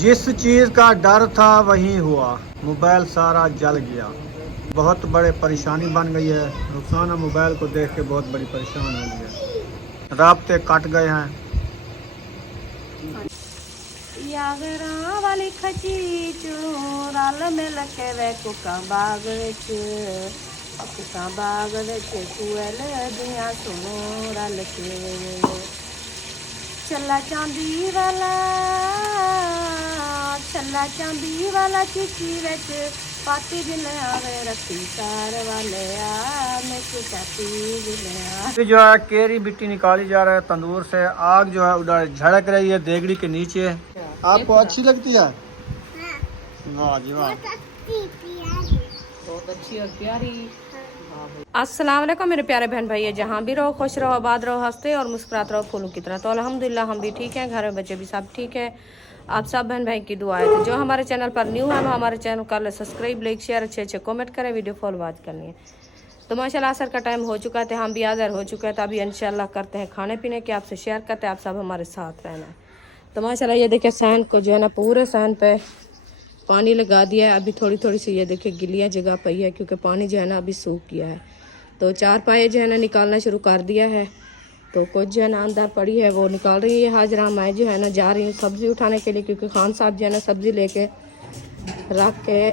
जिस चीज़ का डर था वही हुआ, मोबाइल सारा जल गया। बहुत बड़े परेशानी बन गई है। रुखसाना मोबाइल को देख के बहुत बड़ी परेशान हो गई है। राब्ते कट गए हैं। वाली खची चूराल मिल के वे कुका बाग विच कुका बाग विच कुएल दियां सुनो रल के चला चांदी वाला चिची विच पाती जिलिया वे रखी तार वाले मैं चाती जिलिया। जो है केरी मिट्टी निकाली जा रहा है तंदूर से। आग जो है उधर झड़क रही है देगड़ी के नीचे। आपको अच्छी लगती है? वाह जी वाह, बहुत अच्छी और प्यारी। अस्सलाम वालेकुम मेरे प्यारे बहन भाई है, जहाँ भी रहो खुश रहो, आबाद रहो, हंसते और मुस्कुराते रहो फूलों की तरह। तो अल्हम्दुलिल्लाह हम भी ठीक हैं, घर में बच्चे भी सब ठीक है। आप सब बहन भाई की दुआ है। तो जो हमारे चैनल पर न्यू है वो हमारे चैनल कर ले सब्सक्राइब, लाइक शेयर, अच्छे अच्छे कमेंट करें, वीडियो फॉलो वॉच करनी है। तो माशाल्लाह असर का टाइम हो चुका है, हम भी हाज़िर हो चुके हैं। तो अभी इंशाल्लाह करते हैं खाने पीने के, आपसे शेयर करते हैं, आप सब हमारे साथ रहना है। तो माशाल्लाह ये देखिए सहन को जो है ना पूरे सहन पे पानी लगा दिया है। अभी थोड़ी थोड़ी सी ये देखिए गिलिया जगह पई है क्योंकि पानी जो है ना अभी सूख गया है। तो चार पाए जो है ना निकालना शुरू कर दिया है। तो कुछ जो है ना अंदर पड़ी है वो निकाल रही है हाजरा। मैं जो है ना जा रही हूँ सब्ज़ी उठाने के लिए क्योंकि खान साहब जो है ना सब्ज़ी लेके रख के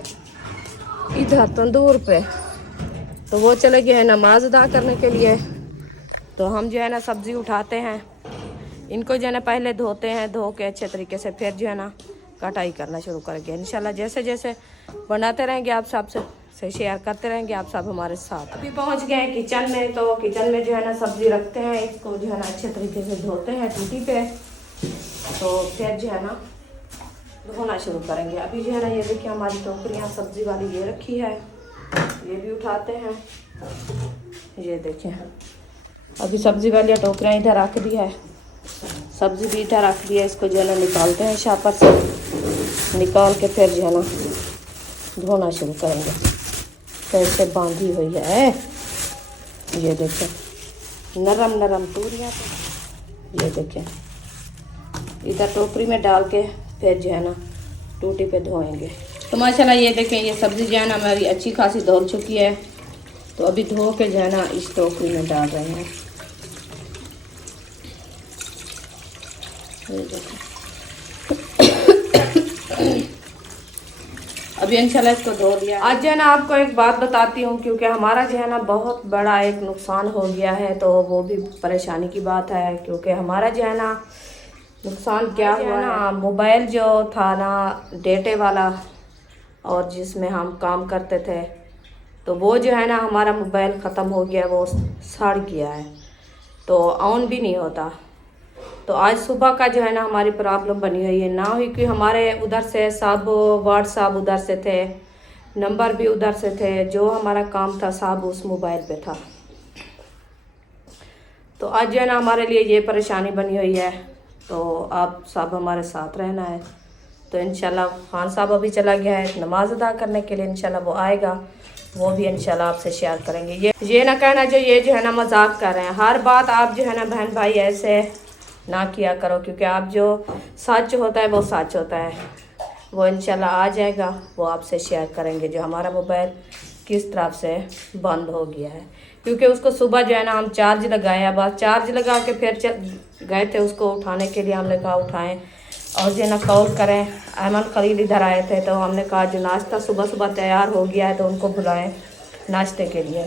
इधर तंदूर पे, तो वो चले गए हैं नमाज अदा करने के लिए। तो हम जो है ना सब्ज़ी उठाते हैं, इनको जो है ना पहले धोते हैं, धो के अच्छे तरीके से फिर जो है ना कटाई करना शुरू करेंगे इंशाल्लाह। जैसे जैसे बनाते रहेंगे आप सब से शेयर करते रहेंगे, आप सब हमारे साथ। अभी पहुंच गए हैं किचन में। तो किचन में जो है ना सब्ज़ी रखते हैं, इसको जो है ना अच्छे तरीके से धोते हैं टूटी पे। तो फिर जो है ना धोना शुरू करेंगे। अभी जो है ना ये देखिए हमारी टोकरियाँ सब्ज़ी वाली ये रखी है, ये भी उठाते हैं। ये देखें अभी सब्ज़ी वाली टोकरियाँ इधर रख दी है, सब्ज़ी भी इधर रख दी है। इसको जो है ना निकालते हैं शापर से, निकाल के फिर जो है ना धोना शुरू करेंगे। फिर से बांधी हुई है, ये देखें नरम नरम तूरियाँ। ये देखें इधर टोकरी में डाल के फिर जो है ना टूटी पे धोएंगे। तो माशाल्लाह ये देखें ये सब्ज़ी जो है ना हमारी अच्छी खासी धुल चुकी है। तो अभी धो के जो है ना इस टोकरी में डाल रहे हैं। ये देखें अभी इंशाल्लाह इसको धो दिया। आज जो है ना आपको एक बात बताती हूँ क्योंकि हमारा जो है ना बहुत बड़ा एक नुकसान हो गया है। तो वो भी परेशानी की बात है क्योंकि हमारा जो है ना नुकसान क्या हुआ ना, मोबाइल जो था ना डेटे वाला और जिसमें हम काम करते थे, तो वो जो है ना हमारा मोबाइल ख़त्म हो गया, वो सड़ गया है, तो ऑन भी नहीं होता। तो आज सुबह का जो है ना हमारी प्रॉब्लम बनी हुई है ना, हुई कि हमारे उधर से सब व्हाट्सएप उधर से थे, नंबर भी उधर से थे, जो हमारा काम था सब उस मोबाइल पे था। तो आज जो है ना हमारे लिए ये परेशानी बनी हुई है। तो आप सब हमारे साथ रहना है। तो इंशाल्लाह खान साहब अभी चला गया है नमाज अदा करने के लिए, इंशाल्लाह वो आएगा, वो भी इंशाल्लाह आपसे शेयर करेंगे। ये ना कहना जो ये जो है ना मजाक कर रहे हैं, हर बात आप जो है ना बहन भाई ऐसे ना किया करो क्योंकि आप जो सच होता है वो सच होता है। वो इंशाल्लाह आ जाएगा, वो आपसे शेयर करेंगे जो हमारा मोबाइल किस तरह से बंद हो गया है। क्योंकि उसको सुबह जो है ना हम चार्ज लगाया, बस चार्ज लगा के फिर गए थे उसको उठाने के लिए। हमने कहा उठाएं और जो है ना कॉल करें। अहमद खलील इधर आए थे तो हमने कहा जो नाश्ता सुबह सुबह तैयार हो गया है तो उनको बुलाएं नाश्ते के लिए।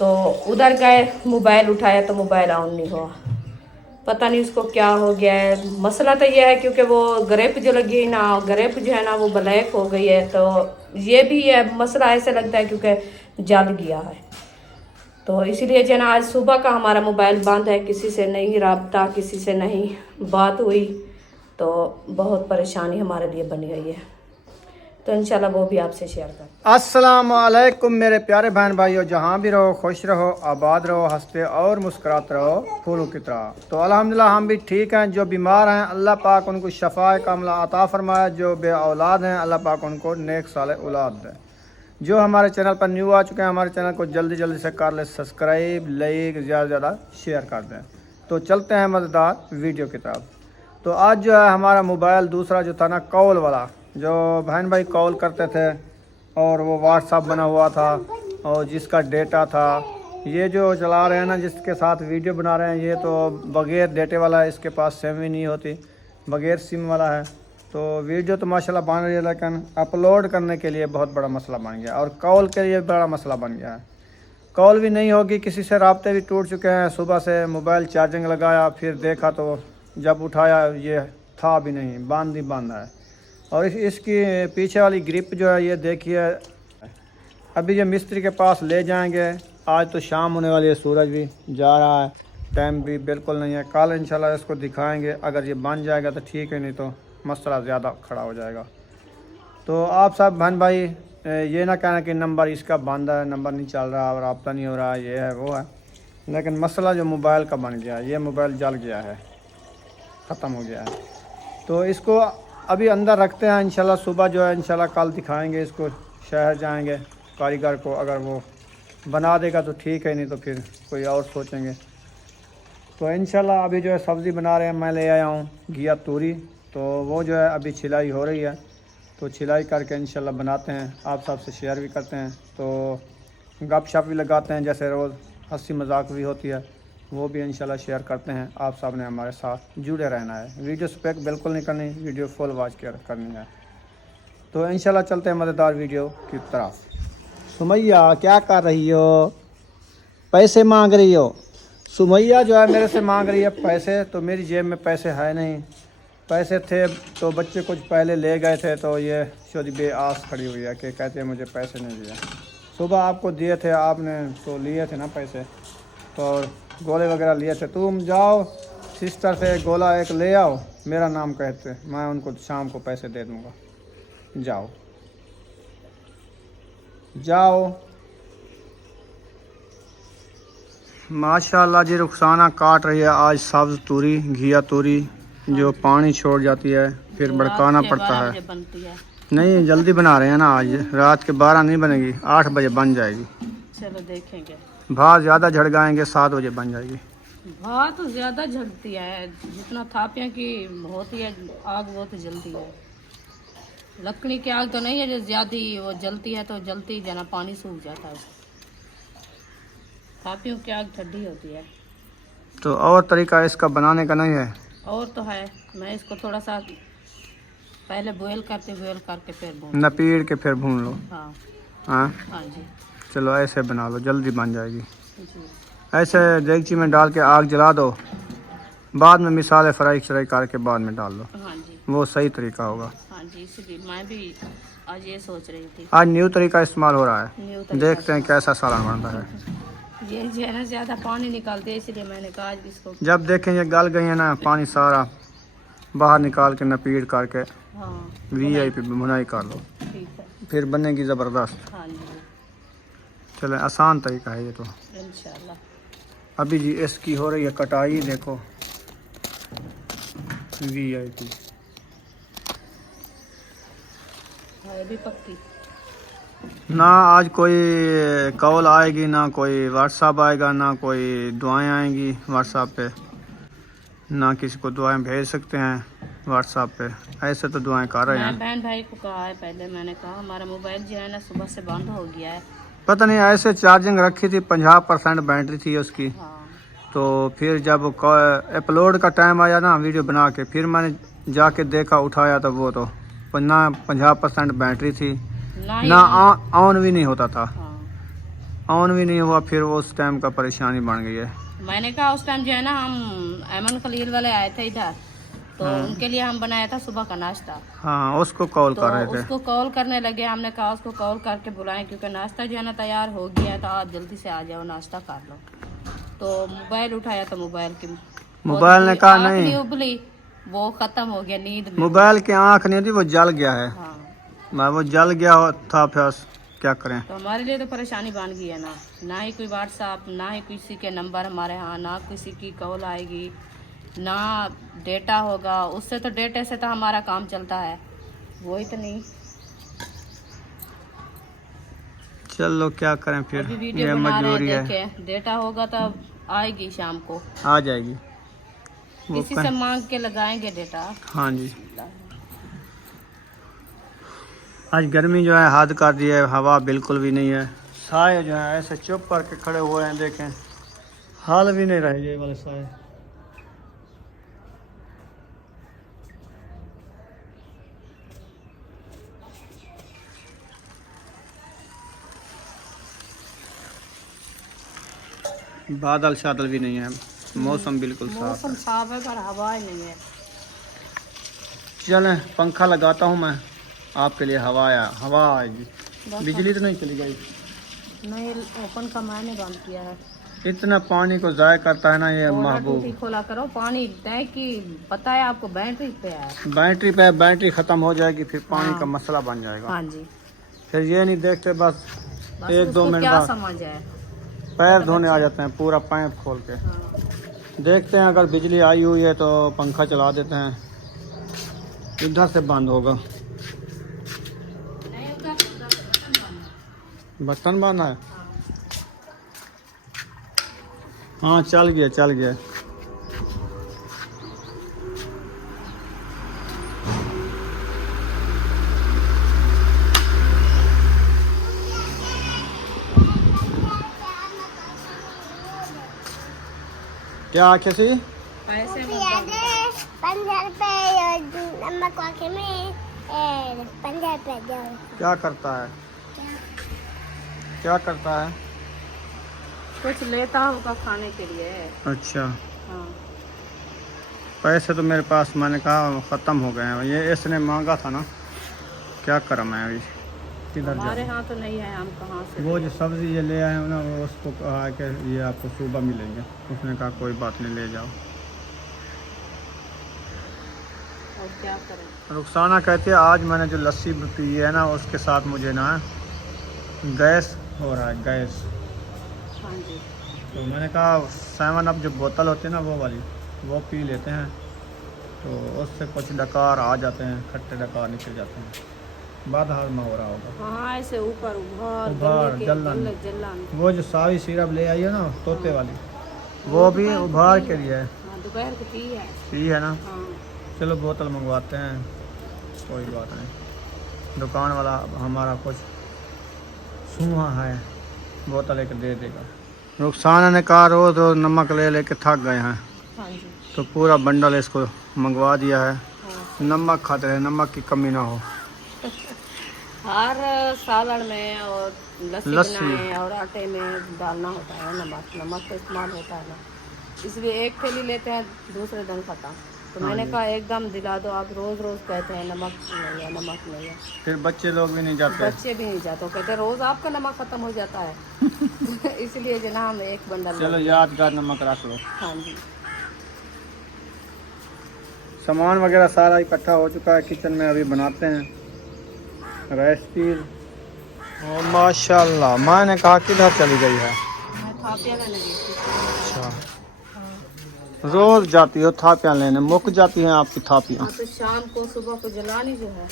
तो उधर गए, मोबाइल उठाया तो मोबाइल ऑन नहीं हुआ, पता नहीं उसको क्या हो गया है। मसला तो यह है क्योंकि वो ग्रिप जो लगी ना, ग्रिप जो है ना वो ब्लैक हो गई है। तो ये भी है मसला, ऐसे लगता है क्योंकि जल गया है। तो इसीलिए जो है ना आज सुबह का हमारा मोबाइल बंद है, किसी से नहीं रब्ता, किसी से नहीं बात हुई। तो बहुत परेशानी हमारे लिए बनी हुई है। तो इंशाल्लाह वो भी आपसे शेयर कर। अस्सलाम वालेकुम मेरे प्यारे बहन भाइयों, जहाँ भी रहो खुश रहो, आबाद रहो, हंसते और मुस्कुराते रहो फूलों की तरह। तो अल्हम्दुलिल्लाह हम भी ठीक हैं। जो बीमार हैं अल्लाह पाक उनको शफाए कामला अता फरमाए, जो बे औलाद हैं अल्लाह पाक उनको नेक साले औलाद दे। जो हमारे चैनल पर न्यू आ चुके हैं हमारे चैनल को जल्दी जल्दी से कर ले सब्सक्राइब, लाइक, ज़्यादा से ज़्यादा शेयर कर दें। तो चलते हैं मज़ेदार वीडियो की तरफ। तो आज जो है हमारा मोबाइल दूसरा जो था ना कॉल वाला, जो बहन भाई कॉल करते थे और वो व्हाट्सअप बना हुआ था और जिसका डेटा था, ये जो चला रहे हैं ना, जिसके साथ वीडियो बना रहे हैं, ये तो बग़ैर डेटे वाला है, इसके पास सिम ही नहीं होती, बग़ैर सिम वाला है। तो वीडियो तो माशाल्लाह बन रही है, लेकिन अपलोड करने के लिए बहुत बड़ा मसला बन गया और कॉल के लिए बड़ा मसला बन गया है। कॉल भी नहीं होगी, किसी से राब्ते भी टूट चुके हैं। सुबह से मोबाइल चार्जिंग लगाया, फिर देखा तो जब उठाया ये था भी नहीं, बंद ही बंद है। और इसकी पीछे वाली ग्रिप जो है ये देखिए, अभी ये मिस्त्री के पास ले जाएंगे। आज तो शाम होने वाली है, सूरज भी जा रहा है, टाइम भी बिल्कुल नहीं है। कल इंशाल्लाह इसको दिखाएंगे, अगर ये बन जाएगा तो ठीक है, नहीं तो मसला ज़्यादा खड़ा हो जाएगा। तो आप सब बहन भाई ये ना कहना कि नंबर इसका बंद है, नंबर नहीं चल रहा और रब्ता नहीं हो रहा, ये है वो है, लेकिन मसला जो मोबाइल का बन गया, ये मोबाइल जल गया है, ख़त्म हो गया है। तो इसको अभी अंदर रखते हैं, इंशाल्लाह सुबह जो है इंशाल्लाह कल दिखाएंगे इसको, शहर जाएंगे कारीगर को, अगर वो बना देगा तो ठीक है, नहीं तो फिर कोई और सोचेंगे। तो इंशाल्लाह अभी जो है सब्ज़ी बना रहे हैं, मैं ले आया हूँ घिया तूरी, तो वो जो है अभी छिलाई हो रही है, तो छिलाई करके इंशाल्लाह बनाते हैं, आप सबसे शेयर भी करते हैं, तो गपशप भी लगाते हैं, जैसे रोज़ हंसी मजाक भी होती है, वो भी इंशाल्लाह शेयर करते हैं। आप सब ने हमारे साथ जुड़े रहना है, वीडियो स्पेक बिल्कुल नहीं करनी, वीडियो फुल वॉच करनी है। तो इंशाल्लाह चलते हैं मज़ेदार वीडियो की तरफ। सुमैया क्या कर रही हो? पैसे मांग रही हो? सुमैया जो है मेरे से मांग रही है पैसे, तो मेरी जेब में पैसे है नहीं। पैसे थे तो बच्चे कुछ पहले ले गए थे, तो ये शोरी बेआस खड़ी हुई है कि कहते हैं मुझे पैसे नहीं दिए। सुबह आपको दिए थे, आपने तो लिए थे ना पैसे, तो गोले वगैरह लिए थे। तुम जाओ सिस्टर से गोला एक ले आओ, मेरा नाम कहते, मैं उनको शाम को पैसे दे दूँगा। जाओ जाओ। माशाल्लाह जी रुखसाना काट रही है आज सब्ज़ तूरी, घिया तूरी, जो पानी छोड़ जाती है फिर भड़काना पड़ता है। नहीं जल्दी बना रहे हैं ना, आज रात के 12 नहीं बनेगी, 8 बजे बन जाएगी। चलो देखेंगे। भात ज़्यादा झड़काएंगे, 7 बजे बन जाएगी। भात तो ज़्यादा झड़ती है, जितना थापियाँ की होती है आग वो तो जलती है। लकड़ी की आग तो नहीं है जो ज़्यादा वो जलती है, तो जलती जना पानी सूख जाता है। थापियों की आग ठंडी होती है। तो और तरीका इसका बनाने का नहीं है? और तो है, मैं इसको थोड़ा सा पहले बॉयल करके फिर भून, नपीड़ के फिर भून लो। हाँ हाँ हाँ जी। चलो ऐसे बना लो, जल्दी बन जाएगी। जी ऐसे देगची में डाल के आग जला दो, बाद में मिसाले फ्राई करके बाद में डाल दो, हाँ जी वो सही तरीका होगा। हाँ जी, इसलिए मैं भी आज ये सोच रही थी। आज न्यू तरीका इस्तेमाल हो रहा है, न्यू तरीका देखते हैं कैसा सालन बनता है। ये जो है ना ज़्यादा पानी निकालते हैं, इसलिए मैंने कहा आज इसको जब देखें ये गल गई है ना, पानी सारा बाहर निकाल के नपीड़ करके हाँ VIP भुनाई कर लो, ठीक है। फिर बनेगी ज़बरदस्त। हाँ जी चले आसान तरीका है ये तो। इंशाल्लाह। अभी जी इसकी हो रही है कटाई, देखो VIP है भी पक्की। ना आज कोई कॉल आएगी, ना कोई व्हाट्सअप आएगा, ना कोई दुआएं आएंगी व्हाट्सअप पे, ना किसी को दुआएं भेज सकते हैं व्हाट्सअप पे। ऐसे तो दुआएं कर रहे मैं हैं। बहन भाई को कहा है पहले, मैंने कहा हमारा मोबाइल जो है ना सुबह से बंद हो गया है। पता नहीं ऐसे चार्जिंग रखी थी, 50% बैटरी थी उसकी। हाँ तो फिर जब अपलोड का टाइम आया ना वीडियो बना के, फिर मैंने जाके देखा, उठाया तो वो तो ना 50% बैटरी थी, ना ऑन भी नहीं होता था। हाँ। ऑन भी नहीं हुआ, फिर वो उस टाइम का परेशानी बन गई है। मैंने कहा उस टाइम जो है ना हम अमन खलील वाले आए थे इधर, तो उनके लिए हम बनाया था सुबह का नाश्ता। हाँ उसको कॉल तो कर रहे थे। उसको कॉल करने लगे, हमने कहा उसको कॉल करके बुलाएं, क्योंकि नाश्ता जो है ना तैयार हो गया है, तो आप जल्दी से आ जाओ नाश्ता कर लो। तो मोबाइल उठाया तो मोबाइल ने कहा नहीं, उबली, वो खत्म हो गया नींद में। मोबाइल की आँख नहीं थी, वो जल गया है। हाँ मैं वो जल गया था, फिर क्या करें। तो हमारे लिए तो परेशानी बन गई है ना, ना ही कोई व्हाट्सअप, ना ही किसी के नंबर हमारे यहाँ, ना किसी की कॉल आएगी, ना डेटा होगा। उससे तो डेटे से तो हमारा काम चलता है, वही तो नहीं। चलो क्या करें फिर, अभी वीडियो ये बना रहे मजबूरी हैं, है। देखें डेटा होगा तो आएगी शाम को, आ जाएगी। किसी से मांग के लगाएंगे डेटा। हाँ जी, आज गर्मी जो है हद कर दी है, हवा बिल्कुल भी नहीं है। साए जो है ऐसे चुप करके खड़े हुए हैं, देखें हाल भी नहीं रहे ये वाले साए। बादल शादल भी नहीं है, मौसम बिल्कुल साफ है। मौसम साफ है पर हवा ही नहीं है। चलें पंखा लगाता हूँ मैं आपके लिए, हवा आएगी। बिजली तो नहीं चली गई? नहीं, ओपन का मैंने बंद किया है। इतना पानी को ज़ाय करता है ना ये टूटी महबूब। खोला करो, पानी टैंकी पता है आपको बैटरी पे है। बैटरी ख़त्म हो जाएगी फिर पानी हाँ। का मसला बन जाएगा। हाँ जी, फिर ये नहीं देखते बस एक दो उसको मिनट क्या बाद समझ है। पैर धोने आ जाते हैं पूरा पाइप खोल के। हाँ। देखते हैं अगर बिजली आई हुई है तो पंखा चला देते हैं, इधर से बंद होगा। बर्तन बांधना है? हाँ चल गया। क्या कैसी? पैसे मत 15 रुपए नमक वाके में 15 रुपए दो। क्या करता है? कुछ लेता होगा खाने के लिए। अच्छा, हाँ। पैसे तो मेरे पास मैंने कहा ख़त्म हो गए हैं। ये इसने मांगा था ना, क्या करम है अभी, किधर हमारे जाए? यहाँ तो नहीं है, हम कहाँ से वो जो सब्ज़ी ये ले आए हैं ना, वो उसको कहा कि ये आपको सुबह मिलेंगे। उसने कहा कोई बात नहीं, ले जाओ। और क्या करें। रुखसाना कहती है आज मैंने जो लस्सी पी है ना, उसके साथ मुझे ना गैस हो रहा है, गैस। हाँ जी। तो मैंने कहा 7 अप जो बोतल होती है ना वो वाली, वो पी लेते हैं तो उससे कुछ डकार आ जाते हैं, खट्टे डकार निकल जाते हैं, बाद हाजमा हो रहा होगा। हाँ, ऐसे ऊपर उभार, उभार जलन। जलन। वो जो सारी सिरप ले आई है ना तोते वाली, वो भी उभार के लिए है। हाँ, दोपहर को पी है ना। हाँ। चलो बोतल मंगवाते हैं, कोई बात नहीं। दुकान वाला हमारा कुछ सूहा है, बोतल एक दे देगा। रुखसाना ने कहा रोज़ नमक ले लेके थक गए हैं, हाँ जी। तो पूरा बंडल इसको मंगवा दिया है। हाँ। नमक खाते रहे, नमक की कमी ना हो। हर सालन में और लस्सी बनाए और आटे में डालना होता है नमक का इस्तेमाल होता है ना, इसलिए एक थैली लेते हैं दूसरे दिन खत्म। तो मैंने कहा एकदम दिला दो, आप रोज़ कहते हैं नमक नहीं है। फिर बच्चे लोग भी नहीं जाते। बच्चे भी नहीं जाते, कहते रोज़ आपका नमक ख़त्म हो जाता है। इसलिए जना हम एक बंडल। चलो यादगार नमक रख लो। हाँ जी। सामान वगैरह सारा इकट्ठा हो चुका है किचन में, अभी बनाते हैं रेसिपी। और माशाल्लाह मैंने कहा किधर चली गई है। मैं थापिया लेने गई थी। अच्छा, रोज जाती हो थापियाँ लेने, मुक जाती हैं आपकी थापियाँ? हाँ, तो शाम को सुबह को जलानी जो है,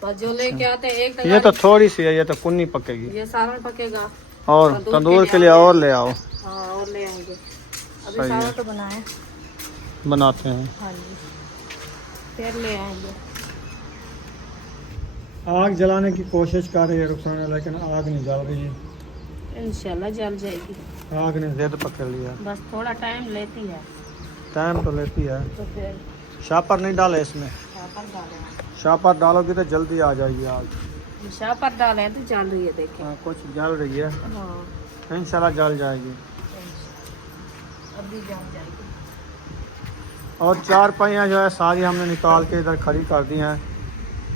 तो जो लेके आते हैं एक ये तो थोड़ी सी है, ये तो कुन्नी पकेगी। ये सालन पकेगा और तंदूर के लिए और ले आओ। हाँ, और ले आएंगे। अभी सही है। सारा तो बनाए बनाते हैं। हाँ जी, फिर ले आएंगे। आग जलाने की कोशिश कर रही है रुखसाना, लेकिन आग नहीं जल रही है। इंशाल्लाह जल जाएगी। आग ने जिद पकड़ लिया। बस थोड़ा टाइम लेती है। टाइम तो लेती है। तो फिर शापर नहीं डाले इसमें? शापर डालें। शापर डालोगी तो जल्दी आ जाएगी आग। शापर डालें तो जल रही है, देखिए। हाँ, कुछ जल रही है, हाँ, इंशाल्लाह जल जाएगी। अभी जल जाएगी। और 4 पहियाँ जो है सारी हमने निकाल के इधर खड़ी कर दी हैं,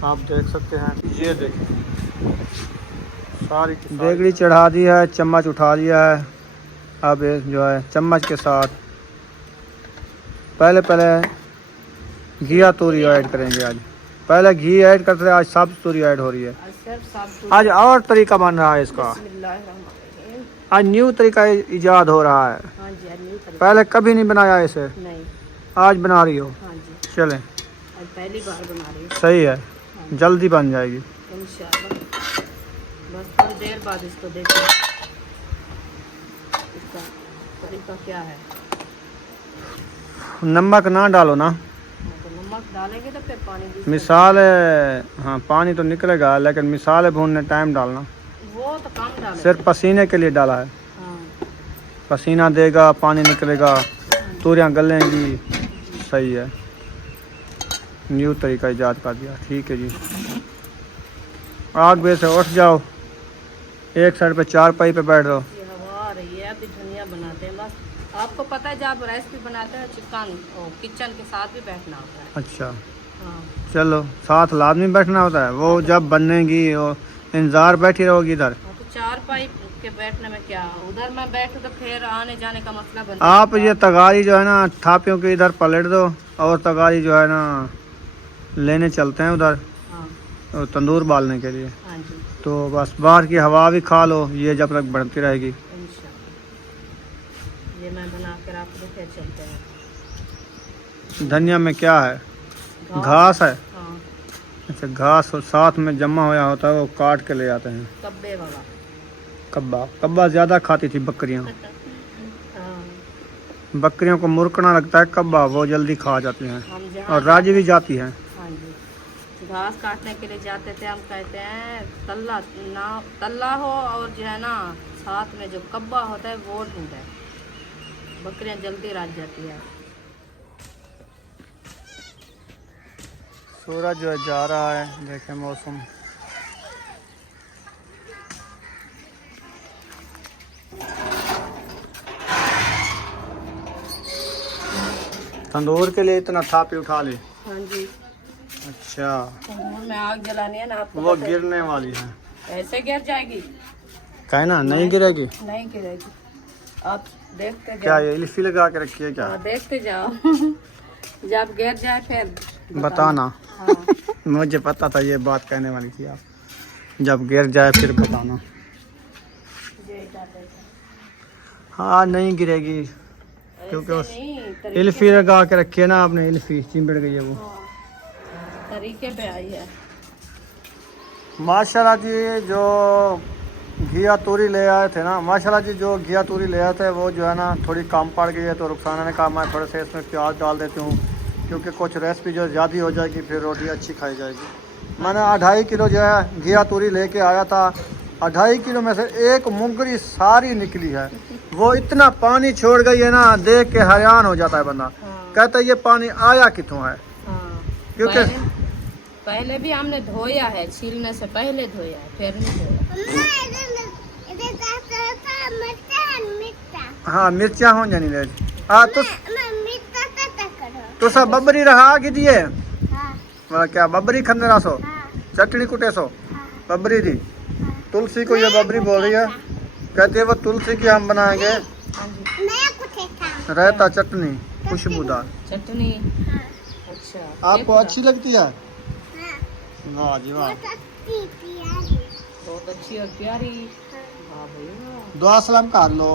आप देख सकते हैं। ये देखें सारी देगड़ी चढ़ा दी है, चम्मच उठा लिया है। अब ये जो है चम्मच के साथ पहले घिया तूरी ऐड करेंगे। आज पहले घी ऐड करते थे, आज सब तूरी ऐड हो रही है। आज और तरीका बन रहा है इसका, आज न्यू तरीका इजाद हो रहा है। हाँ जी, न्यू तरीका। पहले कभी नहीं बनाया इसे, नहीं, आज बना रही हो। हाँ जी, चलें, आज पहली बार बना रही हूँ। सही है, जल्दी बन जाएगी इंशाल्लाह। बस थोड़ी देर बाद इसको देखो इसका तरीका क्या है। नमक ना डालो ना, तो नमक डालेंगे तो फिर पानी भी मिसाल है, हाँ पानी तो निकलेगा लेकिन मिसाल है भूनने टाइम डालना। वो तो कम डाले। सिर्फ पसीने के लिए डाला है, हाँ पसीना देगा पानी निकलेगा, तूरियाँ गलेंगी। सही है, न्यू तरीका ईजाद कर दिया। ठीक है जी, आग में से उठ जाओ, एक साइड पे चारपाई पे बैठ जाओ। ये हवा आ रही है, अभी धनिया बनाते हैं बस। आपको पता है जब रेसिपी बनाते हैं चिकन किचन के साथ भी बैठना होता है। अच्छा हाँ चलो, साथ लाजमी बैठना होता है, वो जब बनेगी वो इंतजार बैठी रहोगी इधर। हाँ, तो चार पाई के बैठने में क्या, उधर मैं बैठूं तो फिर आने जाने का मसला बनता आप ये तगारी जो है ना थापियों के इधर पलट दो, और तगारी जो है ना लेने चलते हैं उधर हाँ तंदूर बालने के लिए। हाँ जी तो बस बाहर की हवा भी खा लो, ये जब तक बढ़ती रहेगी। इंशाल्लाह। ये मैं बना कर आपको फिर चलते हैं। धनिया में क्या है, घास है। हाँ अच्छा, घास साथ में जमा होया होता है, वो काट के ले आते हैं। कब्बे वाला। कब्बा, कब्बा ज़्यादा खाती थी बकरियाँ। हाँ बकरियों को मुरकना लगता है कब्बा, वो जल्दी खा जाती हैं हम जहाँ और राजी भी जाती हैं। हाँ जी, घास काटने के लिए जाते थे, हम कहते हैं तल्ला ना, तल्ला हो और जो है ना साथ में जो कब्बा होता है वो ढूंढे, बकरियां जल्दी राज जाती है। सूरज जो है जा रहा है, देखें मौसम। तंदूर के लिए इतना थापी उठा ली। हाँ जी, अच्छा, तंदूर में आग जलानी है ना आपको वो पता है। गिरने वाली है, ऐसे गिर जाएगी? कहना नहीं गिरेगी। नहीं गिरेगी, आप देखते क्या जाओ। ये इल्फी लगा के रखी है क्या? हाँ, देखते जाओ। जब गिर जाए फिर बताना। हाँ मुझे पता था ये बात कहने वाली थी आप, जब गिर जाए फिर बताना। हाँ नहीं गिरेगी, क्योंकि उस नहीं, इल्फी लगा के रखी है ना आपने, इल्फी चिंबड़ गई है वो। तरीके पे आई है। माशाल्लाह जी, जो घिया तूरी ले आए थे ना, माशाल्लाह जी जो घिया तूरी ले आए थे वो जो है ना थोड़ी कम पड़ गई है, तो रुखसाना ने कहा मैं थोड़े से इसमें प्याज डाल देती हूँ, क्योंकि कुछ रेसिपी जो ज़्यादा हो जाएगी फिर रोटी अच्छी खाई जाएगी। मैंने 2.5 किलो जो है घिया तूरी लेके आया था, 2.5 किलो में से एक मुंगरी सारी निकली है। वो इतना पानी छोड़ गई है ना, देख के हैरान हो जाता है बंदा। हाँ। कहता है ये पानी आया कितों है, हाँ, क्योंकि पहले भी हमने धोया है, छीलने से पहले धोया है, फिर नहीं धोया। हाँ मिर्चा हो जानी ले तो सब बबरी रहा कि दिए क्या बबरी खंदे सो चटनी कुटे सो बबरी दी तुलसी को ये बबरी बोल रही है, कहते हैं वो तुलसी की हम बनाएंगे हाँ जी, रायता चटनी खुशबूदार। चटनी। अच्छा, आपको अच्छी लगती है? वाह जी वाह, बहुत अच्छी और प्यारी। वाह भाई वाह। दुआ सलाम कर लो।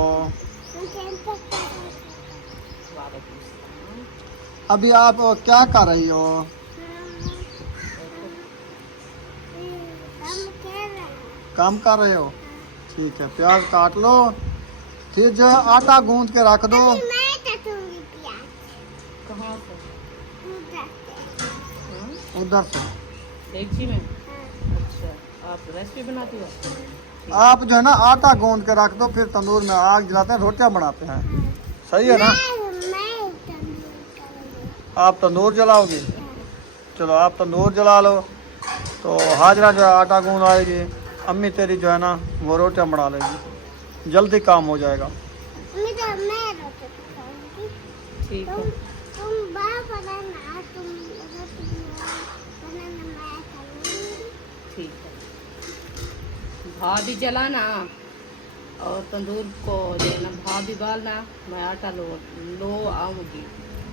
वालेकुम सलाम। अभी आप क्या कर रही हो? काम कर रहे हो? ठीक है, प्याज काट लो, फिर जो है आटा गूंद के रख दो। कहाँ से? हाँ? उधर से डेगची में। अच्छा, आप रेसिपी बनाती हो? आप जो है ना आटा गूंद के रख दो, फिर तंदूर में आग जलाते हैं, रोटियां बनाते हैं। सही है ना? आप तंदूर जलाओगी? चलो आप तंदूर जला लो, तो हाजरा जो है आटा गूंद आएगी, अम्मी तेरी जो है ना वो रोटियां बना लेगी, जल्दी काम हो जाएगा। ठीक है। ठीक है, भाप भी जलाना और तंदूर को जो है ना भाप भी बालना। मैं आटा लो आऊँगी।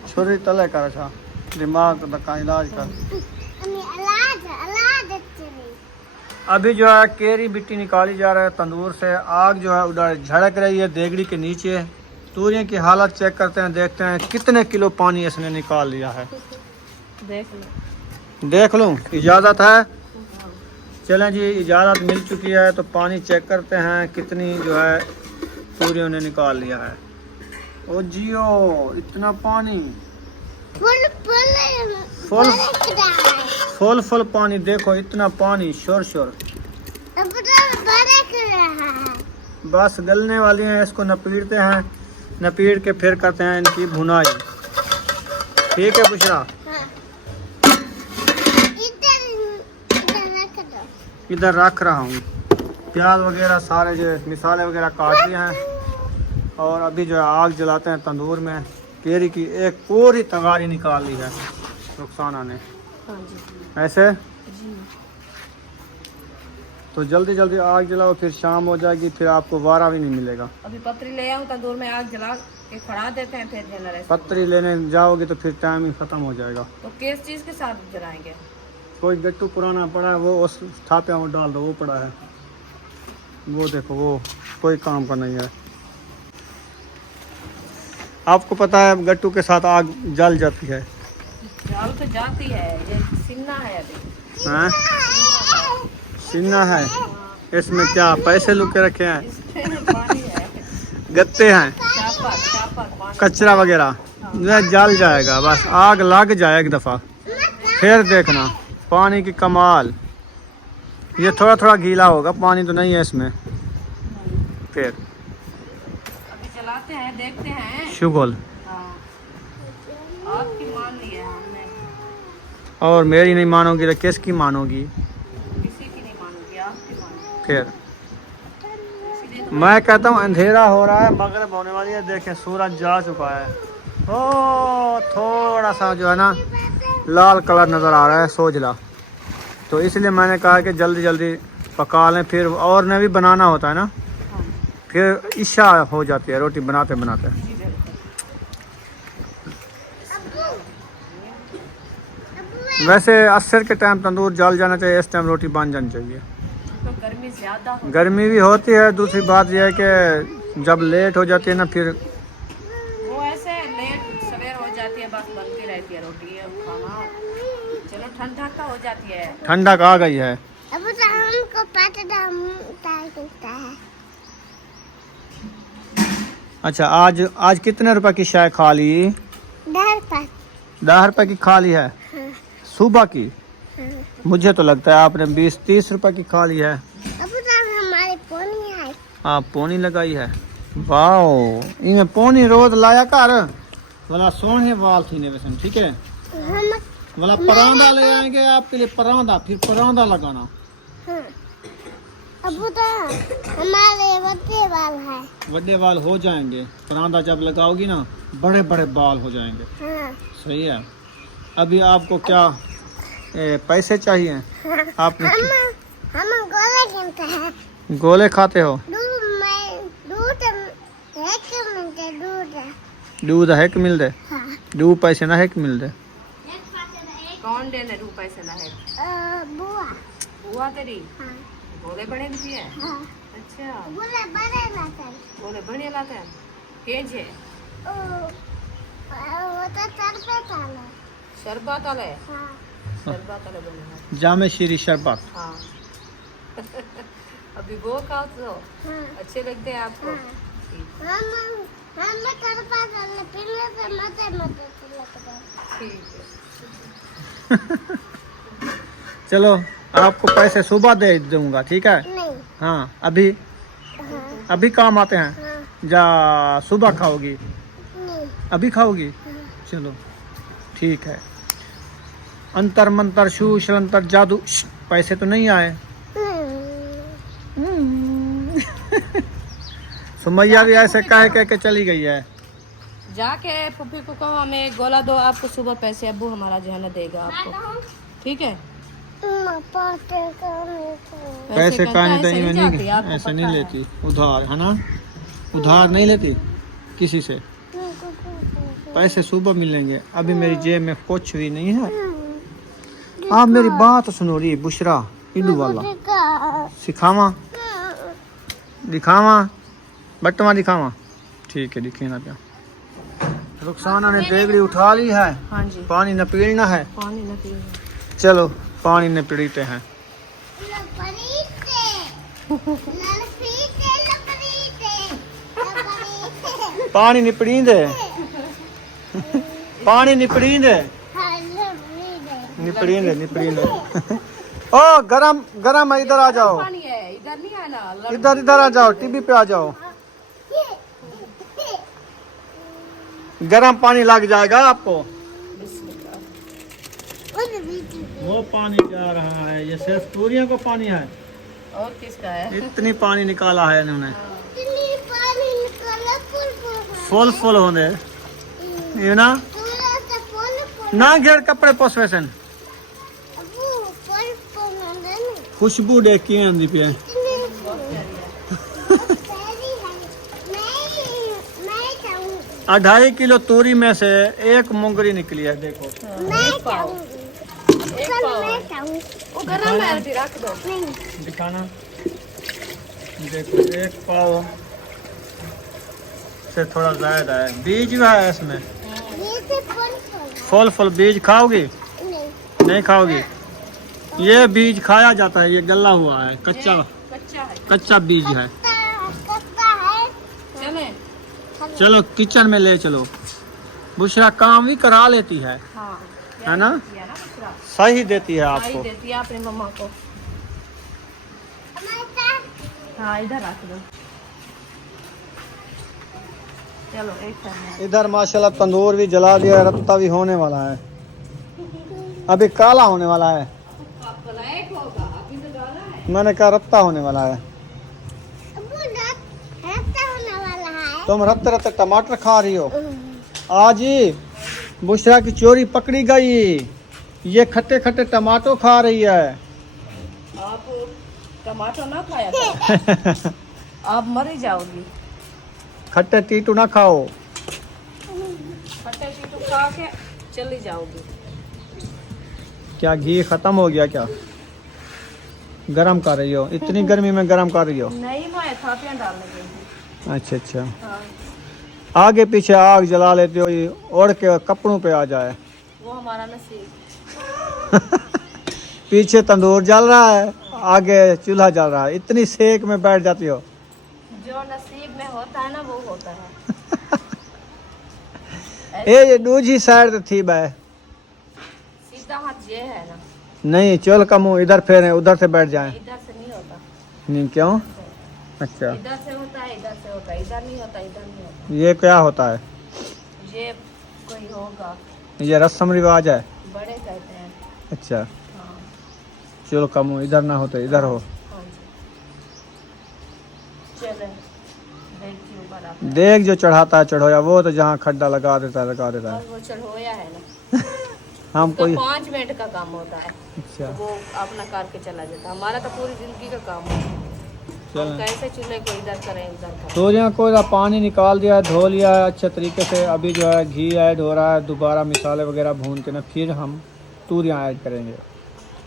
छुरी तले कर, अच्छा दिमाग का इलाज कर। अभी जो है केरी मिट्टी निकाली जा रहा है तंदूर से, आग जो है उधर झड़क रही है देगड़ी के नीचे। तूरियों की हालत चेक करते हैं, देखते हैं कितने किलो पानी इसने निकाल लिया है। देख लो। देख लूँ, इजाज़त है? चलें जी, इजाज़त मिल चुकी है, तो पानी चेक करते हैं कितनी जो है तूरियों ने निकाल लिया है। ओ जियो, इतना पानी फुल फुल बरक रहा है। फुल फुल पानी, देखो इतना पानी, शोर शोर। अब तो बरक रहा है। बस गलने वाली हैं, इसको नपीड़ते हैं, नपीड़ के फिर करते हैं इनकी भुनाई। ठीक है बुशरा, हाँ। इधर रख दो। इधर रख रहा हूँ। प्याज वगैरह सारे जो मिसाले वगैरह काट लिए हैं और अभी जो है आग जलाते हैं तंदूर में। केरी की एक पूरी तगारी निकाल ली है रुखसाना ने, हाँ जी ऐसे। जी। तो जल्दी जल्दी आग जलाओ, फिर शाम हो जाएगी, फिर आपको वारा भी नहीं मिलेगा। अभी पतरी ले आऊँ तंदूर में, आग जला के खड़ा देते हैं, फिर जला रहे। पत्तरी लेने जाओगे तो फिर टाइम ही ख़त्म हो जाएगा। तो किस चीज़ के साथ जलाएंगे? कोई गट्टू पुराना पड़ा है, वो उस थापे में डाल दो, वो पड़ा है, वो देखो, वो कोई काम का नहीं है। आपको पता है गट्टू के साथ आग जल जाती है। जल तो जाती है, ये सिन्ना है अभी। हाँ, सीना है। इसमें क्या पैसे लुके रखे हैं, इसमें पानी है, गत्ते हैं, चापक पानी। कचरा वगैरह, यह जल जाएगा। बस आग लग जाए एक दफ़ा, फिर देखना पानी की कमाल। ये थोड़ा थोड़ा गीला होगा, पानी तो नहीं है इसमें। फिर अभी चलाते हैं, देखते हैं। शुगल हाँ, आपकी मान ली है हमने, और मेरी नहीं मानोगी तो किसकी मानोगी? किसी की नहीं मानोगी, आपकी मानोगी। फिर इसीलिए तो मैं कहता हूँ अंधेरा हो रहा है, मगरिब होने वाली है। देखें सूरज जा चुका है। ओ थोड़ा सा जो है ना लाल कलर नज़र आ रहा है, सोजला। तो इसलिए मैंने कहा कि जल्दी जल्दी पका लें, फिर और ने भी बनाना होता है ना, हाँ, फिर इशा हो जाती है रोटी बनाते बनाते। जी बिल्कुल। वैसे असर के टाइम तंदूर जल जाना चाहिए, इस टाइम रोटी बन जानी चाहिए। तो गर्मी ज़्यादा हो, गर्मी भी होती है। दूसरी बात यह है कि जब लेट हो जाती है ना, फिर वो ऐसे लेट सवेर हो जाती है, बस बनती रहती है रोटी और खाना। चलो ठंडा का हो जाती है। ठंडक आ गई है। अब तो हमको पता है। अच्छा, आज कितने रुपए की चाय खा ली? 10 रुपए की खा ली है हाँ। सुबह की। हाँ। मुझे तो लगता है आपने 20-30 रुपए की खा ली है। अब तो हमारे पोनी है। आप पोनी लगाई है, वाह। इन्हें पोनी रोज लाया कर, वाला सोने वाल थी ने वैसे। ठीक है, हम वाला परांदा ले आएंगे आपके लिए, परांदा, फिर परांदा लगाना। हाँ। अब तो हमारे बच्चे बाल है। बड़े बाल हो जाएंगे, परांदा जब लगाओगी ना बड़े बड़े बाल हो जाएंगे। हाँ। सही है। अभी आपको क्या पैसे चाहिए? हाँ। आपने हम गोले गिनते हैं। गोले खाते हो? दूध है कि मिल दे? हाँ। 2 पैसे ना है कि मिल दे? कौन देने रुपए से ना है? बुआ। हुआ तेरी हाँ। बोले बड़े भी है। हाँ। अच्छा, बोले बड़े ना कर। बोले बढ़िया लाते हैं। केज है, वो तो सर पे डाला। शरबत वाले, हाँ। शरबत वाले बने। जामे शीरी शरबत। हाँ। अभी वो खाओ तो हाँ। अच्छे लगते हैं आपको? हाँ। ठीक हम कर पा डाले पीने से मजे मजे से लगता है। ठीक है। चलो आपको पैसे सुबह दे दूंगा, ठीक है? नहीं। हाँ, अभी हाँ। अभी काम आते हैं। हाँ। जा सुबह खाओगी? नहीं। अभी खाओगी? हाँ। चलो ठीक है। अंतर मंतर शू शलंतर जादू, पैसे तो नहीं आए। सुमैया भी ऐसे कह के चली गई है। जाके पुप्पी को कहो हमें एक गोला दो, आपको सुबह पैसे अब्बू हमारा जो है ना देगा आपको, ठीक है? पैसे कहता कहाँ है, नहीं ऐसे जाती, आपको ऐसे पता नहीं है। लेती उधार, है ना? उधार नहीं लेती किसी से। पैसे सुबह मिलेंगे, अभी मेरी जेब में कुछ भी नहीं है। आप मेरी बात सुनो रही बुशरा, इडू वाला सिखावा, दिखावा, बटवा दिखावा। ठीक है, दिखे ना क्या। रुखसाना ने देगड़ी उठा ली है, हाँ जी, पानी न पीना है। पानी न पीना। चलो पानी न पीते हैं। पानी नहीं पी दे। पानी निपड़ींदे हेलो मीरे निपड़ींदे ओ गरम गरम है, इधर आ जाओ, पानी है इधर नहीं आना। इधर आ जाओ, टीवी पे आ जाओ, गरम पानी लग जाएगा आपको। वो पानी जा रहा है, ये सिर्फ तूरियों को पानी है। और किसका है? इतनी पानी निकाला है इन्होंने, इतनी पानी निकाला फुल होने ये ना पूरा से फुल ना घेर कपड़े पोस वैसन अबू फुल ना खुशबू देख के आंदी पे इतनी प्यारी है। मैं चाहूंगी 2.5 किलो तूरी में से एक मुंगरी निकली है, देखो। मैं चाहूंगी मैं चाहूंगी वो गरम है, अभी रख दो। नहीं दिखाना, देखो एक पाव से थोड़ा ज्यादा है, बीज भी है इसमें, ये से फल बीज खाओगी? नहीं नहीं खाओगी, ये बीज खाया जाता है, ये गला हुआ है, कच्चा है। कच्चा बीज है। कत्ता है चले चलो किचन में ले चलो, बुशरा काम भी करा लेती है हाँ है ना, किया ना दूसरा। सही देती है आई आपको। देती है अपनी मम्मा को। हाँ इधर रख दो। चलो एक साथ इधर माशाल्लाह तंदूर भी जला दिया, रत्ता भी होने वाला है, अभी काला होने वाला है, ब्लैक होगा, अभी तो डाला है। मैंने कहा रत्ता होने वाला है। अबू रत्ता होने वाला है। तुम रत्ते रत्ते टमाटर खा रही हो। आज ही बुशरा की चोरी पकड़ी गई, ये खट्टे खट्टे टमाटो खा रही है। आप टमाटर ना खाया करो। आप मर ही जाओगी। खट्टे टीटू ना खाओ। खट्टे चीटू खा के चली जाओगी। क्या घी खत्म हो गया क्या? गरम कर रही हो, इतनी गर्मी में गरम कर रही हो? नहीं मैं थापियाँ डालने गई थी। अच्छा अच्छा, हाँ आगे पीछे आग जला लेते हो, ये ओढ़ के कपड़ों पे आ जाए। वो हमारा नसीब। पीछे तंदूर जल रहा है, आगे चूल्हा जल रहा है, इतनी सेक में बैठ जाती हो। जो नसीब में होता है ना वो होता है। ये दूसरी साइड थी बे, सीधा हाथ ये है ना, नहीं चोल का मुंह इधर फेरे, उधर से बैठ जाए। इधर से नहीं होता। नहीं क्यों? अच्छा, इधर से होता है, इधर से होता है, इधर नहीं होता, इधर नहीं होता। ये क्या होता है? ये कोई होगा, ये रस्म रिवाज है। बड़े कहते हैं। अच्छा, हाँ चलो का मुंह इधर ना होते इधर हो। हाँ जी। चले देखिए ऊपर आप। देख जो चढ़ाता है चढ़ोया, वो तो जहाँ खड्डा लगा देता है लगा देता और है। वो चढ़ोया है ना, हम तो कोई 5 मिनट का काम होता है, अच्छा वो अपना करके चला जाता है। हमारा तो पूरी जिंदगी का काम है। हम चलो, कैसे चूल्हे को इधर करें उधर करें। तो यहाँ को पानी निकाल दिया है, धो लिया है अच्छे तरीके से। अभी जो है घी ऐड हो रहा है, दोबारा मसाले वगैरह भून के ना फिर हम तूरियाँ ऐड करेंगे।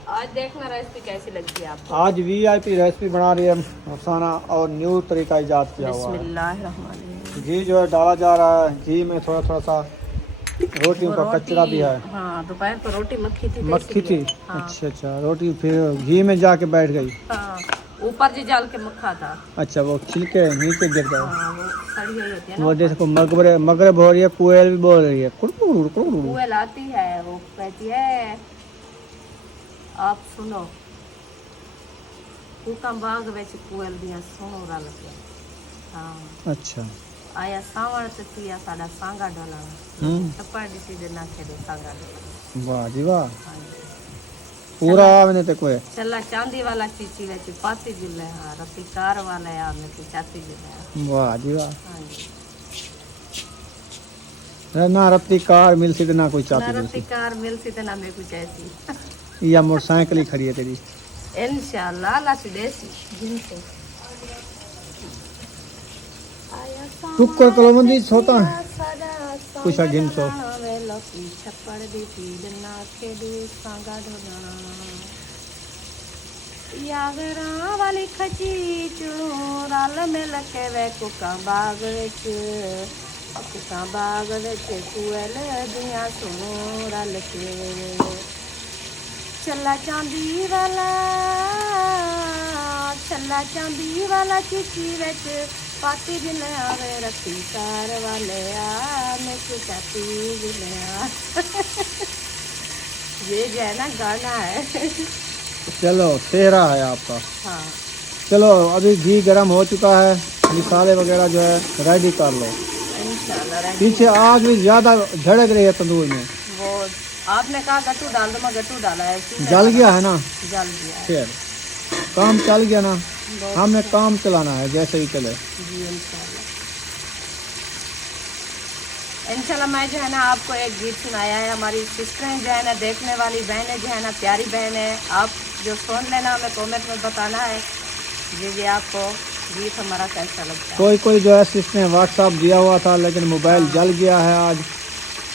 आज देखना रेसिपी कैसी लगती है आपको। आज VIP रेसिपी बना रही है अफसाना, और न्यू तरीका इजाद किया हुआ है। बिस्मिल्लाहिर्रहमानिर्रहीम। घी जो है डाला जा रहा है, घी में थोड़ा थोड़ा सा रोटियों का कचरा भी है। हाँ दोपहर को रोटी मक्खी थी तो मक्खी थी? इसीलिए। हाँ, अच्छा अच्छा, रोटी फिर घी में जाके बैठ गई। हाँ ऊपर जो डाल के मक्खा था। अच्छा, वो छिलके नीचे गिर गए। हाँ वो सड़ी हुई होती है ना। वो देखो मगरब हो रही है, कोयल भी बोल रही है कुड़कुड़ कुड़कुड़। कोयल आती है, वो कहती है आप सुनो कूका बाग ਵਿੱਚ कोयल ਦੀਆਂ ਸੁਣੋ ਰਲ ਕੇ। हाँ अच्छा, आया सावण ਤੇ ਪਿਆ ਸਾਡਾ ਸਾਂਗਾ ਡੋਲਾ ਟੱਪੜ ਦਿੱਤੀ ਦੇ ਨਾਖੇ ਦੇ ਸਾਂਗਾ ਡੋਲਾ। वाह जी वाह, ਹਾਂਜੀ पूरा मैंने ते कोई ਚੱਲਾ ਚਾਂਦੀ ਵਾਲਾ ਚੀਚੀ ਵਿੱਚ ਪਾਤੀ ਜਿੱਲੇ ਹਾਂ ਰਤੀਕਾਰ ਵਾਲਾ ਆ ਮੈਂ ਤੇ ਚਾਤੀ ਜਿੱਲੇ। वाह जी वाह। ਹਾਂਜੀ ना रत्ती कार मिलती तो ना कोई ਨਾ चाहती मिलती, ਰਤੀਕਾਰ ਮਿਲਸੀ ਤੇ ਨਾ ਮੇ ਕੁਛ ਐਸੀ। या मोटरसाइकिल ही खड़ी है तेरी। इंशाल्लाह अल्लाह से देसी जिनसे टुक्कर करो मंदी छोटा कुछ गिन सो। छप्पड़ दी पीड़ ना के दे सांगा ढोना यागरा वाली खची चू रल मिल के वे कुका बाग विच कुका बाग विच कुएल दियां सुनो रल के ਚੱਲਾ ਚਾਂਦੀ ਵਾਲਾ ਚੀਚੀ ਵਿੱਚ पाती भी ले आवे रखी कार वाले मैं चाहती भी ले आ। ये जो है ना गाना है। चलो सेहरा है आपका। हाँ चलो अभी घी गर्म हो चुका है, मिसाले वगैरह जो है रेडी कर लो। इंशाल्लाह रेडी। पीछे आग भी ज़्यादा झड़क रही है तंदूर में। वो आपने कहा गट्टू डाल दो, मैं गट्टू डाला है। जल गया है ना? जल गया है। फिर काम चल गया ना, बहुत हमने काम चलाना है जैसे ही चले। जी इंशाल्लाह मैं जो है ना आपको एक गीत सुनाया है। हमारी सिस्टरें जो है ना, देखने वाली बहनें जो है ना, प्यारी बहन है, आप जो सुन लेना, हमें कमेंट में बताना है जी आपको गीत हमारा कैसा लगता है। कोई जो है इसने व्हाट्सअप दिया हुआ था लेकिन मोबाइल जल गया है आज,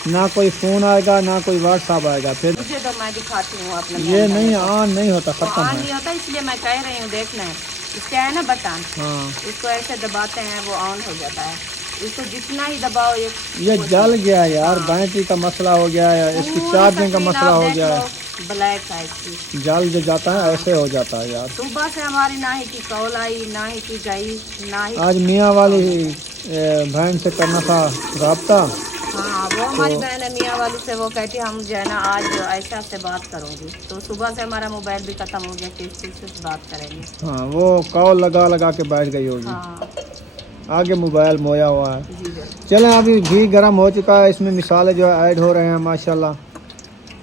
ना कोई फ़ोन आएगा ना कोई व्हाट्सअप आएगा। फिर मुझे तो मैं दिखाती हूँ अपने ये नहीं ऑन नहीं होता, ख़त्म ऑन है। नहीं होता, इसलिए मैं कह रही हूँ देखना है। इसका है ना बटन, हाँ इसको ऐसे दबाते हैं वो ऑन हो जाता है। इसको जितना ही दबाओ ये जल गया यार, बैटरी का मसला हो गया है, इसकी चार्जिंग का मसला हो गया है, ब्लैक है इसकी। जल जो जाता है ऐसे हो जाता है यार। सुबह से हमारी ना ही की कॉल आई, ना ही की गई, ना ही आज मियाँ वाली बहन से करना था रब्ता। हाँ वो हमारी बहन है मियाँ वाली से, वो कहती हम जो है ना आज ऐसा से बात करूँगी। तो सुबह से हमारा मोबाइल भी ख़त्म हो गया, किस चीज़ से बात करेंगे। हाँ वो कॉल लगा लगा के बैठ गई होगी। हाँ आगे मोबाइल मोया हुआ है। जी जी। चलें अभी घी गर्म हो चुका है, इसमें मिसाले जो है ऐड हो रहे हैं माशाल्लाह।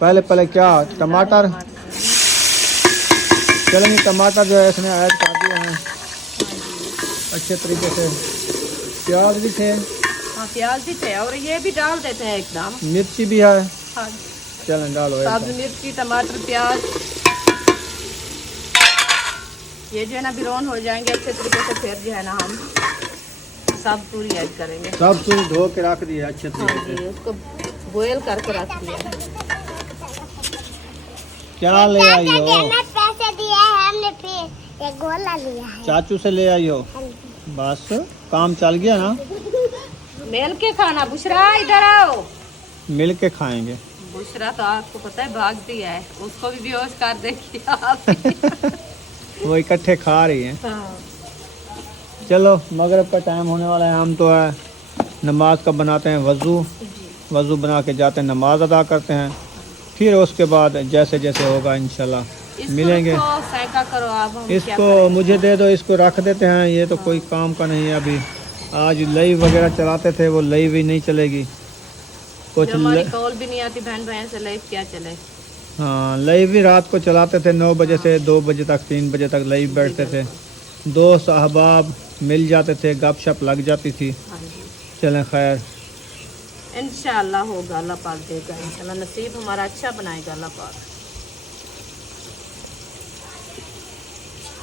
पहले क्या टमाटर, चलेंगे टमाटर जो है इसमें ऐड कर दिए हैं अच्छे तरीके से। प्याज भी थे, हाँ प्याज भी थे और ये भी डाल देते हैं एकदम। मिर्ची भी है, हाँ चलें डालो सब्ज मिर्ची टमाटर प्याज ये जो है ना ब्राउन हो जाएंगे अच्छे तरीके से। फिर जो है ना हम सब पूरी ऐड करेंगे। सब चीज़ धो के रख दिए अच्छे हाँ तरीके जी, से। उसको बॉयल करके रख दिया। क्या ले आई हो? हमें पैसे दिए हैं हमने, फिर एक गोला लिया है। चाचू से ले आई हो? बस काम चल गया ना। मिल के खाना। बुशरा इधर आओ। मिल के खाएंगे। बुशरा तो आपको पता है भागती है, उसको भी बेहोश कर देगी आप। वो इकट्ठे खा रही हैं। हाँ। चलो मगरिब का टाइम होने वाला है, हम तो है नमाज का बनाते हैं वज़ू बना के जाते हैं, नमाज अदा करते हैं, फिर उसके बाद जैसे जैसे होगा इंशाल्लाह मिलेंगे। सैका करो आप, हम क्या इसको करें? मुझे दे दो, इसको रख देते हैं, ये तो कोई काम का नहीं है। अभी आज लाइव वगैरह चलाते थे, वो लाइव ही नहीं चलेगी कुछ। जब हमारी कॉल भी नहीं आती बहन बहन से, लाइव क्या चले। हाँ लाइव भी रात को चलाते थे, 9 बजे से 2 बजे तक 3 बजे तक लाइव बैठते थे, दोस्त अहबाब मिल जाते थे, गपशप लग जाती थी। हाँ जी चलें खैर इंशाल्लाह होगा, अल्लाह पाक देगा इंशाल्लाह, नसीब हमारा अच्छा बनाएगा अल्लाह पाक।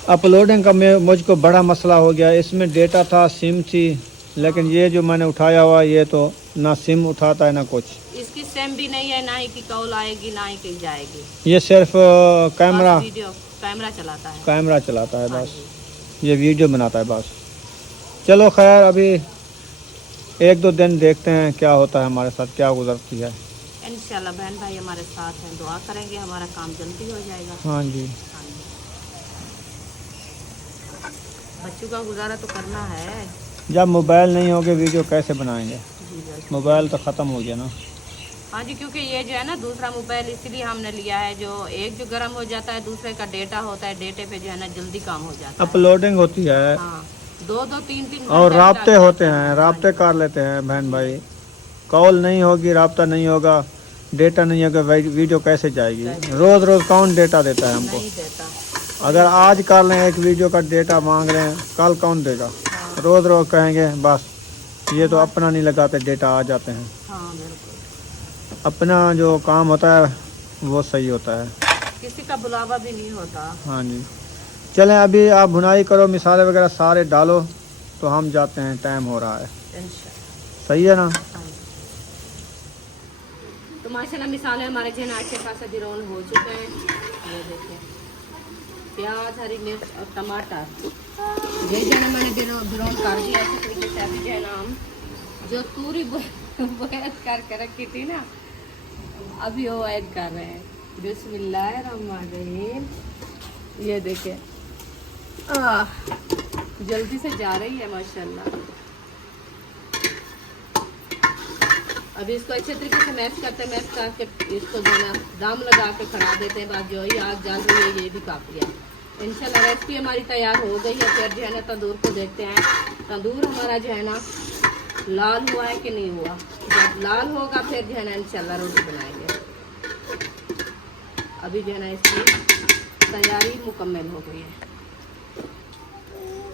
अपलोडिंग का मुझको बड़ा मसला हो गया। इसमें डेटा था, सिम थी, लेकिन ये जो मैंने उठाया हुआ ये तो ना सिम उठाता है ना कुछ। इसकी सिम भी नहीं है, ना ही की कॉल आएगी ना ही की जाएगी। ये सिर्फ कैमरा वीडियो कैमरा चलाता है। कैमरा चलाता है हाँ बस, जी। ये वीडियो बनाता है बस। चलो खैर अभी 1-2 दिन देखते हैं क्या होता है हमारे साथ, क्या गुजरती है। इंशाल्लाह बहन भाई हमारे साथ हैं, दुआ करेंगे हमारा काम जल्दी हो जाएगा। हाँ जी हाँ जी। बच्चों का गुजारा तो करना है। जब मोबाइल नहीं होगे वीडियो कैसे बनाएंगे? जी बिल्कुल। मोबाइल तो ख़त्म हो गया ना। हाँ जी, क्योंकि ये जो है ना दूसरा मोबाइल इसलिए हमने लिया है, जो एक जो गर्म हो जाता है, दूसरे का डेटा होता है, डेटे पे जो है ना जल्दी काम हो जाता है। अपलोडिंग होती है हाँ 2-2 3-3 और घंटे राब्ते लग होते जाते हैं, राब्ते कर लेते हैं बहन भाई। कॉल नहीं होगी, राब्ता नहीं होगा, डेटा नहीं होगा, वीडियो कैसे जाएगी? रोज़ रोज़ कौन डेटा देता है हमको? नहीं देता। अगर आज कर लें एक वीडियो का डेटा मांग रहे हैं, कल कौन देगा? रोज़ रोज़ कहेंगे बस ये तो अपना नहीं लगाते, डेटा आ जाते हैं। हाँ बिल्कुल, अपना जो काम होता है वो सही होता है। किसी का बुलावा भी नहीं होता। हाँ जी चलें अभी आप भुनाई करो, मिसाले वगैरह सारे डालो तो हम जाते हैं, टाइम हो रहा है। इंशाल्लाह। सही है ना? हाँ। तो माशाल्लाह मिसाले हमारे जो है ना अच्छे खासा ब्राउन हो चुके हैं। ये देखिए प्याज, हरी मिर्च और टमाटर ये जो है ना मैंने ब्राउन कर दिया अच्छे तरीके से। अभी जो है ना हम जो पूरी बॉयल करके रखी थी ना, अभी वो ऐड कर रहे हैं। बिस्मिल्लाहिर्रहमानिर्रहीम। ये देखिए जल्दी से जा रही है माशाल्लाह। अभी इसको अच्छे तरीके से मैश करके इसको जो है दाम लगा के खड़ा देते हैं। बाद जो ही आग जल रही है ये भी काफ़ी है। इंशाल्लाह रेसिपी हमारी तैयार हो गई है। फिर जो है ना तंदूर को देखते हैं, तंदूर हमारा जो है ना लाल हुआ है कि नहीं हुआ। जब लाल होगा फिर जो है ना इंशाल्लाह रोटी बनाएंगे। अभी जो है ना इसकी तैयारी मुकम्मल हो गई है।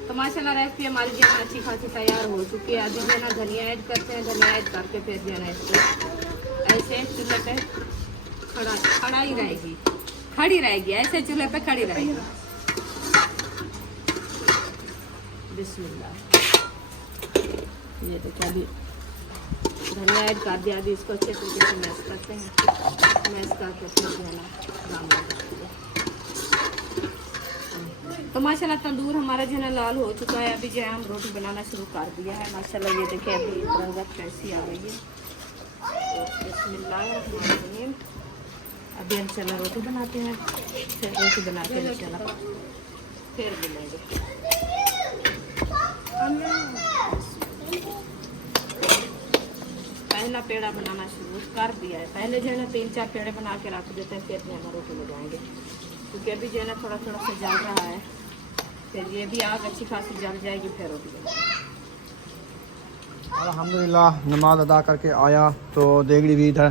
तो माशाल्लाह रेसिपी हमारी जो है अच्छी खासी तैयार हो चुकी है। अभी जो है ना धनिया ऐड करते हैं, धनिया ऐड करके फिर जो है ना इसको ऐसे चूल्हे पे खड़ा ही रहेगी, खड़ी रहेगी, ऐसे चूल्हे पे खड़ी रहेगी। बिस्मिल्लाह। ये तो क्या भी धनिया ऐड कर दिया। अभी इसको अच्छे तरीके से मैश करते हैं, मैश करके फिर जो है ना तो माशाल्लाह तंदूर हमारा जो है ना लाल हो चुका है। अभी जो है हम रोटी बनाना शुरू कर दिया है। माशाल्लाह ये देखिए अभी रंगत कैसी आ गई है। तो बिस्मिल्लाहिर्रहमानिर्रहीम। अभी हम चला रोटी बनाते हैं, फिर रोटी बना के इंशाल्लाह फिर मिलेंगे। पहला पेड़ा बनाना शुरू कर दिया है। पहले जो है ना 3-4 पेड़े बना के रख देते हैं, फिर जो है ना रोटी लगाएंगे। क्योंकि अभी जो है ना थोड़ा थोड़ा सा जल रहा है, फिर ये भी आग अच्छी खासी जल जाएगी फिर रोटी बनाएंगे। अल्हम्दुलिल्लाह नमाज अदा करके आया तो देगड़ी भी इधर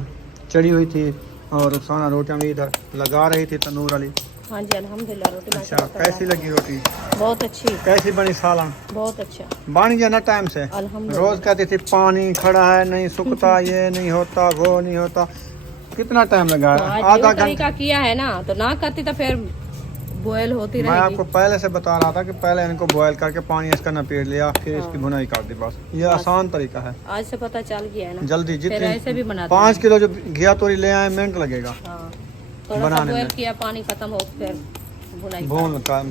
चढ़ी हुई थी और रुखसाना रोटियाँ भी इधर लगा रही थी तंदूर वाली। हाँ जी अल्हम्दुलिल्लाह रोटी अच्छा, कैसी लगी रोटी? बहुत अच्छी, कैसी बनी सालन? बहुत अच्छा बन गया ना टाइम से? अल्हम्दुलिल्लाह। रोज कहती थी पानी खड़ा है, नहीं सूखता, ये नहीं होता, वो नहीं होता। कितना टाइम लगा? आधा घंटा तरीका किया है ना, तो ना करती तो फिर बॉयल होती मैं रहेगी। आपको पहले से बता रहा था कि पहले इनको बॉयल करके पानी इसका नपेट लिया, फिर इसकी भुनाई कर दी। बस ये आसान तरीका है। आज से पता चल गया है ना। जल्दी फिर ऐसे भी जितनी बनाते 5 किलो जो घिया तोरी ले आए मिनट लगेगा हाँ। थोड़ा सा बनाने बॉयल में। किया, पानी खत्म हो फिर भुनाई।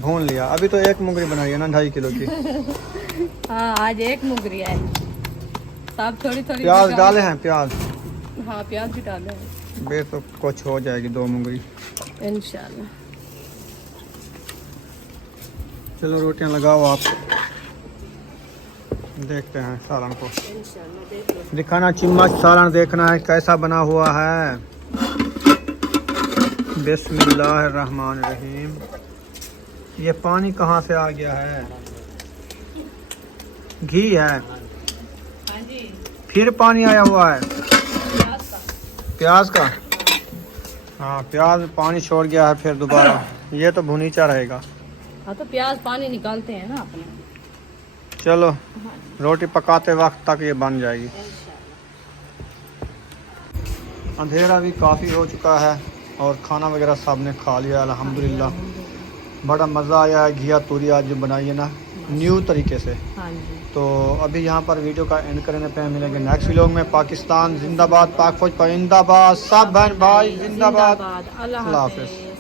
भून लिया। अभी तो एक मुंगरी बनाई है ना 2.5 किलो की। हाँ आज एक मुगरी है। सब थोड़ी थोड़ी प्याज डाले हैं? प्याज हाँ प्याज भी डाले हैं बे तो कुछ हो जाएगी 2 मुंगरी। इंशाल्लाह। चलो रोटियां लगाओ आप, देखते हैं सालन को। इंशाल्लाह देख लो। दिखाना चम्मच, सालन देखना है कैसा बना हुआ है। बिस्मिल्लाहिर्रहमानिर्रहीम। ये पानी कहाँ से आ गया है? घी है, हाँ जी फिर पानी आया हुआ है प्याज का। प्याज का। हाँ प्याज पानी छोड़ गया है फिर दोबारा। ये तो भुनीचा रहेगा। हाँ तो प्याज पानी निकालते हैं ना अपने। चलो रोटी पकाते वक्त तक ये बन जाएगी। अंधेरा भी काफ़ी हो चुका है और खाना वगैरह सब ने खा लिया अल्हम्दुलिल्लाह। बड़ा मज़ा आया है। घिया तोरी आज जो बनाई है ना न्यू तरीके से। हाँ जी। तो अभी यहाँ पर वीडियो का एंड करने पे मिलेंगे नेक्स्ट व्लॉग में। पाकिस्तान जिंदाबाद, पाक फौज परिंदाबाद, सब बहन भाई जिंदाबाद। अल्लाह अल्लाह हाफ़िज़। हाफ़िज़।